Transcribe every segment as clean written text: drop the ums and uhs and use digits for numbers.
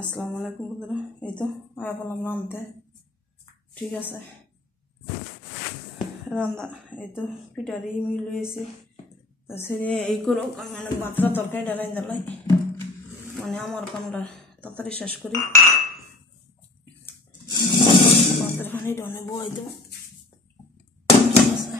আসসালামু আলাইকুম বন্ধুরা, এই তো আয়া বললাম রাঁধতে। ঠিক আছে, রান্না এই তো পিঠারি মিল হয়েছে। তা সেরে এই করো মানে ভাতটা তরকারিটা রাঁধতে লাই, মানে আমার কামটা তাড়াতাড়ি শেষ করি। ভাতের খানিটা অনেক বই দেবো। ঠিক আছে,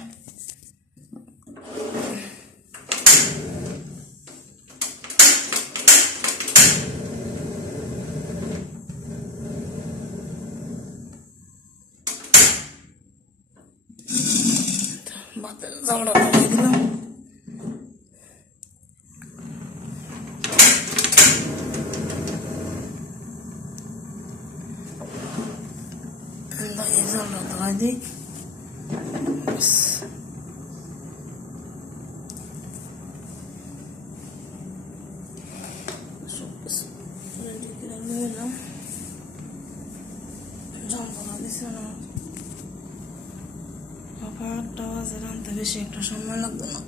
ভাতের চামড়া দিয়ে দিলাম। এই চামড়া ধোয়া দিই। সব কিছু রেডি করে নিয়ে এলাম। জল করা দিছে না, আবার 8টা বাজে, রাঁধতে বেশি একটা সময় লাগবে না।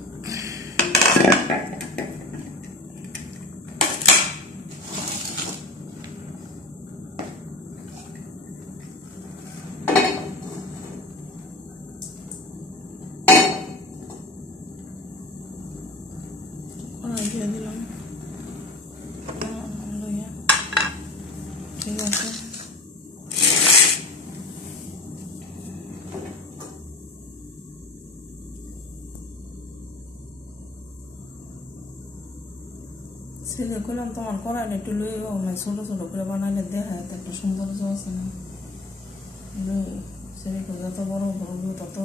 কড়াই দিয়ে দিলাম। ঠিক আছে, ছেলে করলাম তোমার কড়াইটা একটু লই, মানে ছোটো ছোটো করে বানাইলে দেখা যায় একটা সৌন্দর্য আছে না। ছেলে যত বড় বড় তত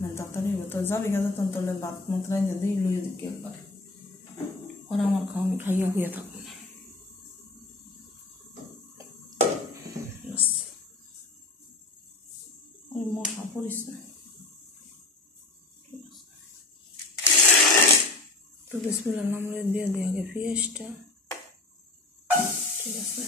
মানে তাড়াতাড়ি তো যাবে গেছে, তখন তোলে ভাত মাত্রায় যদি লুয়ে দিকে পারে ওরা আমার খাওয়া আমি খাইয়া হইয়া থাকবো না। ওই মশা পড়িস না। ঠিক আছে, তো বিসমিল্লাহ নাম দিয়ে আগে পেঁয়াজটা। ঠিক আছে,